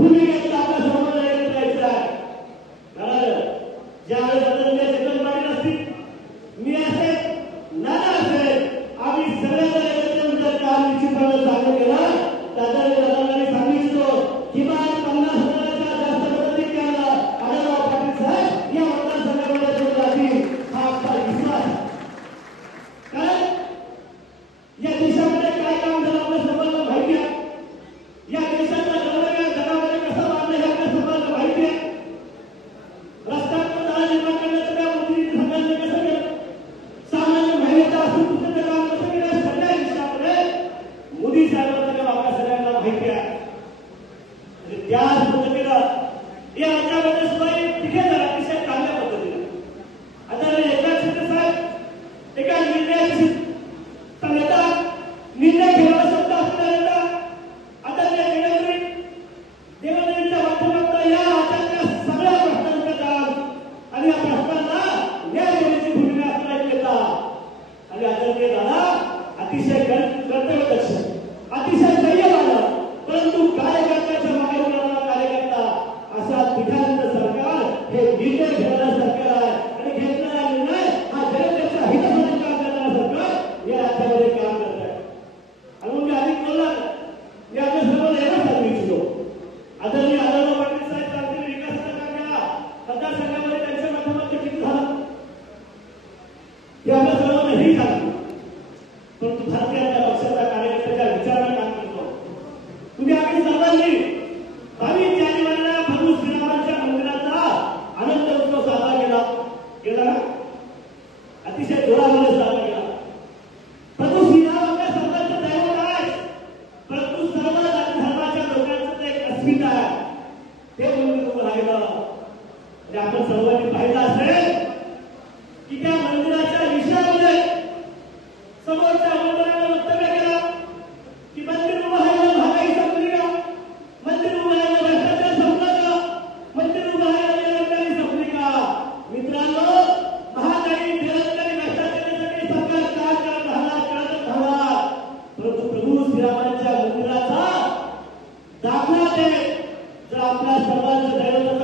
भूमिकेचा आपल्या सर्वांना एकत्र यायचं आहे. कारण ज्यावेळेस आदरणीय चेतन पाटील असतील, मी असेल, नाना असेल, आम्ही सगळ्यांना एकत्र म्हणजे काम निश्चितपणे चालू केलं. दादाने सांगितलं किमान 50,000च्या जास्त मदती केला आढळराव पाटील साहेब या मतदारसंघामध्ये जोड जातील हा आपला विश्वास. कारण या देशामध्ये काय काम झालं आपल्या सर्वांना माहिती आहे. या देशाचा जनावरे कसं वाढलं हे आपल्या सर्वांना माहिती आहे. रस्त्यावर जाळा निर्माण करण्याचं काम मोदींनी सरकारने कसं केलं, सामान्य महिलेचा अस्तित्वाचं काम कसं केलं, सगळ्या देशामध्ये मोदी साहेबांचं काम आपल्या सगळ्यांना माहिती आहे. त्याच पद्धतीनं या राज्यामध्ये सुद्धा एक ठिकाण अतिशय चांगल्या पद्धतीने आदरणीय एकनाथ शिंदे साहेब एका निर्णयाची नेता निर्णय घेणारा शब्द असलेला नेता आदरणीय देवेंद्रजींच्या माध्यमातून या राज्यातल्या सगळ्या प्रश्नांचं काम आणि या प्रश्नांना न्याय देण्याची भूमिका असणारा एक नेता आणि आदरणीय दादा अतिशय कर्तव्यदक्ष, अतिशय संयमानं परंतु कार्यकर्त्याच्या मागे उभारणारा कार्यकर्ता अशा तिघांचं सरकार हे निर्णय घेणारं सरकार आहे. आणि घेतलेला निर्णय हा जनतेच्या हितासाठी काम करणारं सरकार या राज्यामध्ये काम करत आहे. आणि मी आधी बोलला मी आपल्या सर्वांना एवढं सांगू इच्छितो, आदरणीय आढळराव पाटील साहेब सांगतील विकासाचा काम केला मतदारसंघामध्ये त्यांच्या माध्यमातून किती झालं हे आपल्या सर्वांना हे सांगतो. परंतु भारतीय जनता पक्षाचा कार्यकर्त्याच्या विचाराने काम करतो. तुम्ही आम्ही सर्वांनी 22 जानेवारीला भगवान श्रीरामांच्या मंदिराचा आनंद उत्सव साजरा केला अतिशय जोरामध्ये साजरा केला. भगवान श्रीराम आपल्या सर्वांचं दैवत आहे, परंतु सर्व जाती धर्माच्या लोकांचं एक अस्मिता आहे ते मंदिर उभं राहिलं. आणि आपण सर्वांनी पाहिलं असेल की त्या मंदिराच्या विषयामध्ये समोरच्या आमदारांना वक्तव्य केला की मंदिर उभं राहिलं महागाई संपली का, मंदिर उभं राहिलं भ्रष्टाचार संपला का, मंदिर उभं राहिलं बेरोजगारी संपली का. मित्रांनो, महागाई बेरोजगारी भ्रष्टाचारासाठी सरकार काय करत राहणार, परंतु प्रभू श्रीरामांच्या मंदिराचा दाखला दे. जर आपल्या सर्वांचं दैवत